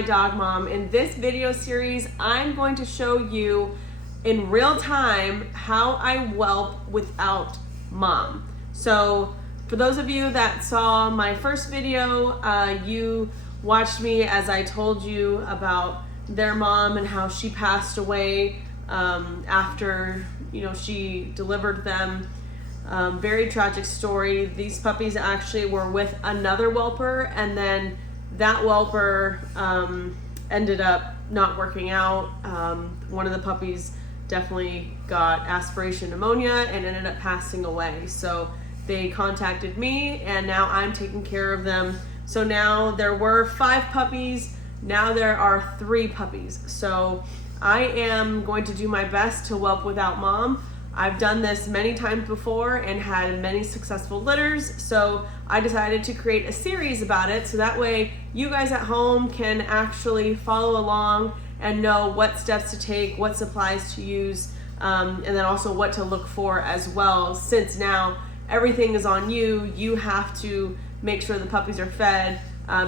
Hi Dog Mom. In this video series, I'm going to show you in real time how I whelp without mom. So for those of you that saw my first video, you watched me as I told you about their mom and how she passed away after she delivered them. Very tragic story. These puppies actually were with another whelper, and then that whelper ended up not working out. One of the puppies definitely got aspiration pneumonia and ended up passing away. So they contacted me, and now I'm taking care of them. So now there were 5 puppies, now there are 3 puppies. So I am going to do my best to whelp without mom. I've done this many times before and had many successful litters, so I decided to create a series about it so that way you guys at home can actually follow along and know what steps to take, what supplies to use, and then also what to look for as well. Since now everything is on you, you have to make sure the puppies are fed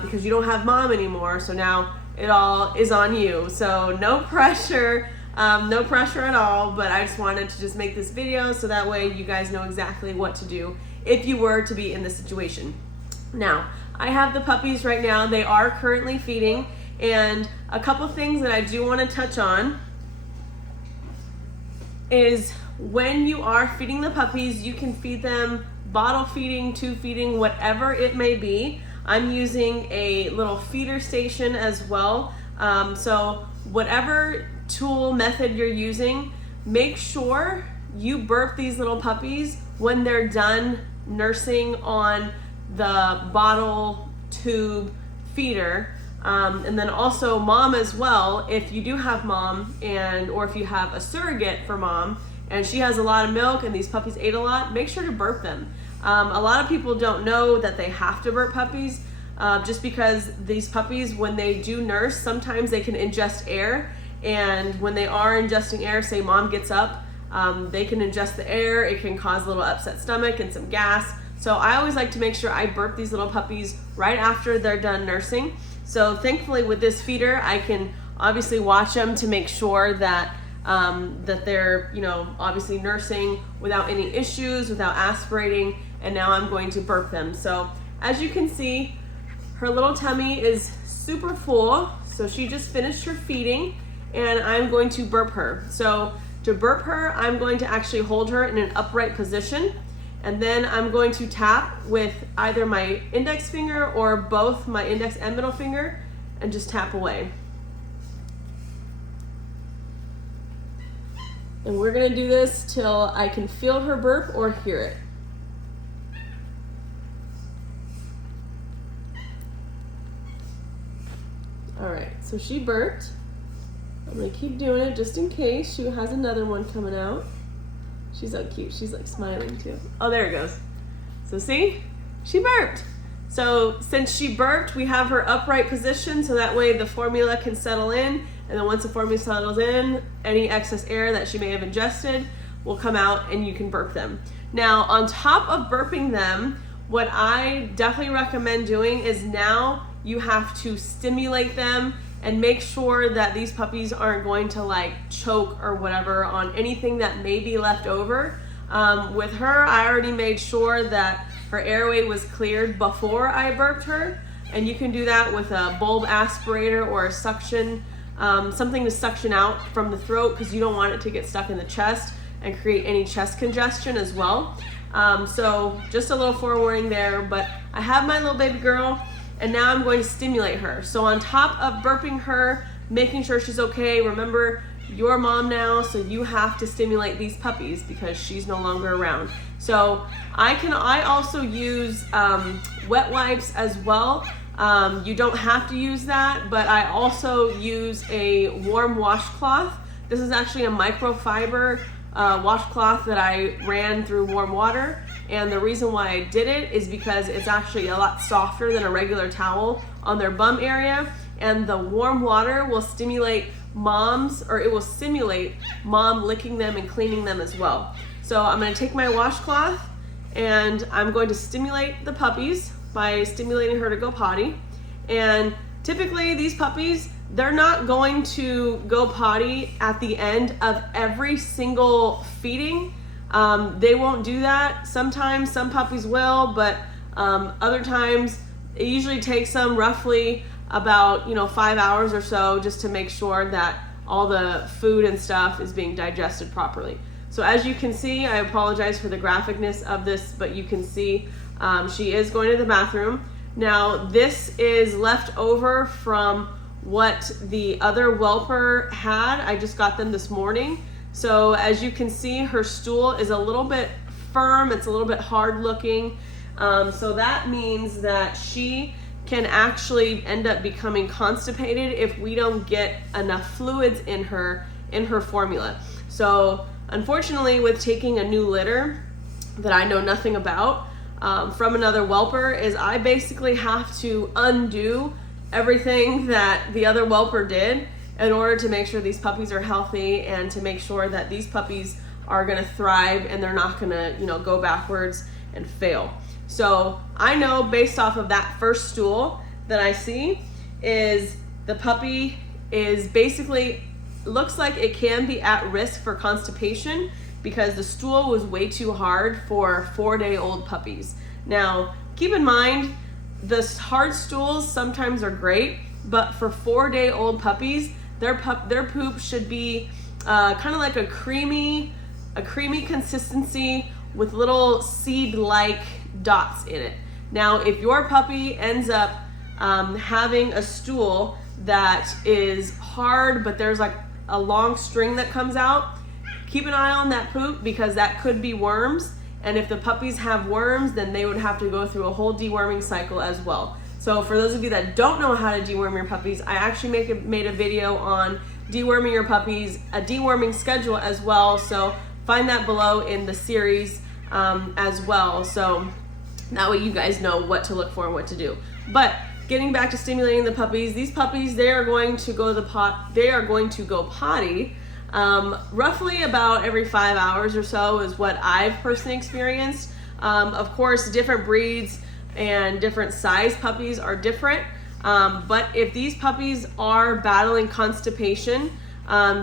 because you don't have mom anymore, so now it all is on you. So no pressure. No pressure at all, but I just wanted to just make this video so that way you guys know exactly what to do if you were to be in this situation. Now, I have the puppies right now. They are currently feeding, and a couple things that I do want to touch on is when you are feeding the puppies, you can feed them bottle feeding, tube feeding, whatever it may be. I'm using a little feeder station as well. So whatever tool method you're using, make sure you burp these little puppies when they're done nursing on the bottle tube feeder, and then also mom as well. If you do have mom, or if you have a surrogate for mom and she has a lot of milk and these puppies ate a lot, make sure to burp them. A lot of people don't know that they have to burp puppies just because these puppies, when they do nurse, sometimes they can ingest air. And when they are ingesting air, say mom gets up, they can ingest the air. It can cause a little upset stomach and some gas. So I always like to make sure I burp these little puppies right after they're done nursing. So thankfully with this feeder, I can obviously watch them to make sure that that they're obviously nursing without any issues, without aspirating. And now I'm going to burp them. So as you can see, her little tummy is super full. So she just finished her feeding, and I'm going to burp her. So to burp her, I'm going to actually hold her in an upright position, and then I'm going to tap with either my index finger or both my index and middle finger and just tap away. And we're gonna do this till I can feel her burp or hear it. All right, so she burped. I'm gonna keep doing it just in case she has another one coming out. She's so cute, she's like smiling too. Oh, there it goes. So see, she burped. So since she burped, we have her upright position so that way the formula can settle in, and then once the formula settles in, any excess air that she may have ingested will come out and you can burp them. Now, on top of burping them, what I definitely recommend doing is now you have to stimulate them and make sure that these puppies aren't going to like choke or whatever on anything that may be left over. With her, I already made sure that her airway was cleared before I burped her, and you can do that with a bulb aspirator or a suction, something to suction out from the throat because you don't want it to get stuck in the chest and create any chest congestion as well. So just a little forewarning there, but I have my little baby girl, and now I'm going to stimulate her. So on top of burping her, making sure she's okay, remember you're mom now, so you have to stimulate these puppies because she's no longer around. So I also use wet wipes as well. You don't have to use that, but I also use a warm washcloth. This is actually a microfiber washcloth that I ran through warm water. And the reason why I did it is because it's actually a lot softer than a regular towel on their bum area. And the warm water will stimulate it will simulate mom licking them and cleaning them as well. So I'm gonna take my washcloth and I'm going to stimulate the puppies by stimulating her to go potty. And typically these puppies, they're not going to go potty at the end of every single feeding. They won't do that. Sometimes some puppies will, but other times it usually takes them roughly about 5 hours or so just to make sure that all the food and stuff is being digested properly. So as you can see, I apologize for the graphicness of this, but you can see she is going to the bathroom. Now this is left over from what the other whelper had. I just got them this morning. So as you can see, her stool is a little bit firm, it's a little bit hard looking. So that means that she can actually end up becoming constipated if we don't get enough fluids in her formula. So unfortunately, with taking a new litter that I know nothing about from another whelper, is I basically have to undo everything that the other whelper did in order to make sure these puppies are healthy and to make sure that these puppies are gonna thrive and they're not gonna, go backwards and fail. So I know based off of that first stool that I see is the puppy is basically, looks like it can be at risk for constipation because the stool was way too hard for 4-day-old puppies. Now, keep in mind, the hard stools sometimes are great, but for 4-day-old puppies, their poop should be kind of like a creamy consistency with little seed-like dots in it. Now, if your puppy ends up having a stool that is hard, but there's like a long string that comes out, keep an eye on that poop because that could be worms. And if the puppies have worms, then they would have to go through a whole deworming cycle as well. So for those of you that don't know how to deworm your puppies, I actually made a video on deworming your puppies, a deworming schedule as well. So find that below in the series as well. So that way you guys know what to look for and what to do. But getting back to stimulating the puppies, these puppies, they are going to go potty roughly about every 5 hours or so is what I've personally experienced. Of course, different breeds and different size puppies are different. But if these puppies are battling constipation,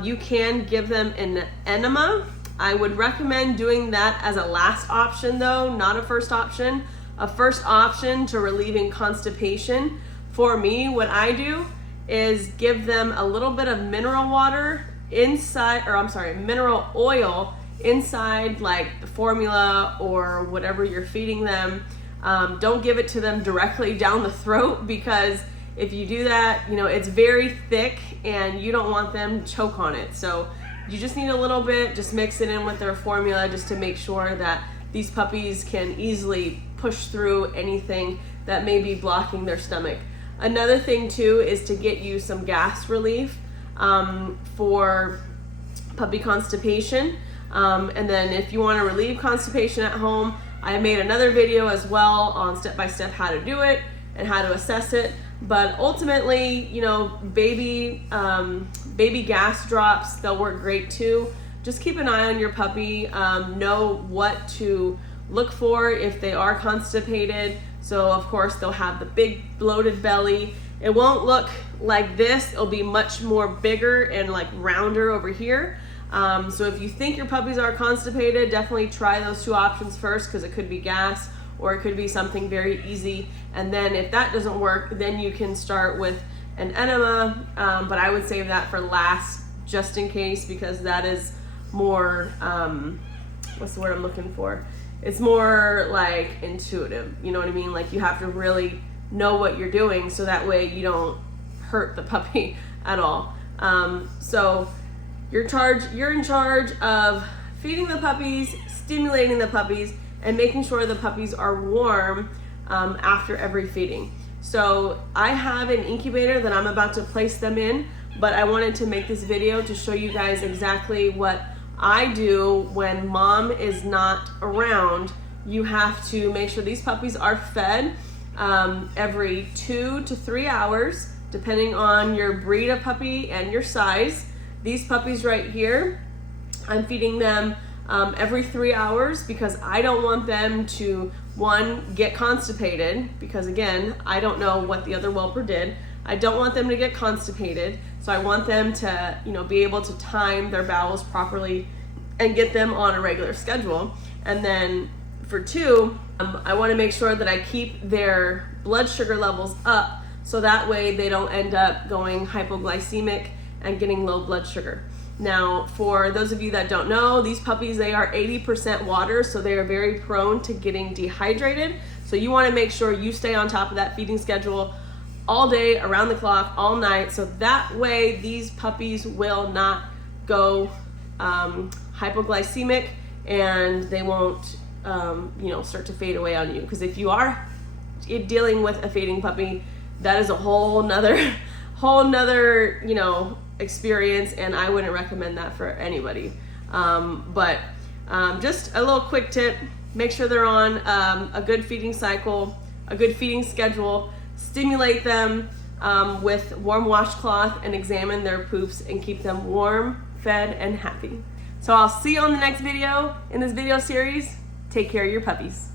you can give them an enema. I would recommend doing that as a last option though, not a first option. A first option to relieving constipation, for me, what I do is give them a little bit of mineral water inside, mineral oil inside like the formula or whatever you're feeding them. Don't give it to them directly down the throat because if you do that, it's very thick and you don't want them to choke on it. So you just need a little bit, just mix it in with their formula just to make sure that these puppies can easily push through anything that may be blocking their stomach. Another thing too is to get you some gas relief for puppy constipation. And then if you want to relieve constipation at home, I made another video as well on step-by-step how to do it and how to assess it. But ultimately, baby gas drops, they'll work great too. Just keep an eye on your puppy, know what to look for if they are constipated. So of course they'll have the big bloated belly. It won't look like this, it'll be much more bigger and like rounder over here. So if you think your puppies are constipated, definitely try those two options first because it could be gas or it could be something very easy. And then if that doesn't work, then you can start with an enema, but I would save that for last just in case because that is more, what's the word I'm looking for? It's more like intuitive, you know what I mean? Like you have to really know what you're doing so that way you don't hurt the puppy at all. So you're in charge of feeding the puppies, stimulating the puppies, and making sure the puppies are warm after every feeding. So I have an incubator that I'm about to place them in, but I wanted to make this video to show you guys exactly what I do when mom is not around. You have to make sure these puppies are fed every 2 to 3 hours, depending on your breed of puppy and your size. These puppies right here, I'm feeding them every 3 hours because I don't want them to, one, get constipated because again, I don't know what the other whelper did. I don't want them to get constipated. So I want them to, you know, be able to time their bowels properly and get them on a regular schedule. And then for 2, I want to make sure that I keep their blood sugar levels up so that way they don't end up going hypoglycemic and getting low blood sugar. Now, for those of you that don't know, these puppies, they are 80% water, so they are very prone to getting dehydrated. So you want to make sure you stay on top of that feeding schedule all day, around the clock, all night, so that way these puppies will not go hypoglycemic and they won't you know, start to fade away on you. Because if you are dealing with a fading puppy, that is a whole nother you know, experience, and I wouldn't recommend that for anybody. But just a little quick tip: make sure they're on a good feeding cycle, a good feeding schedule. Stimulate them with warm washcloth and examine their poops and keep them warm, fed, and happy. So I'll see you on the next video in this video series. Take care of your puppies.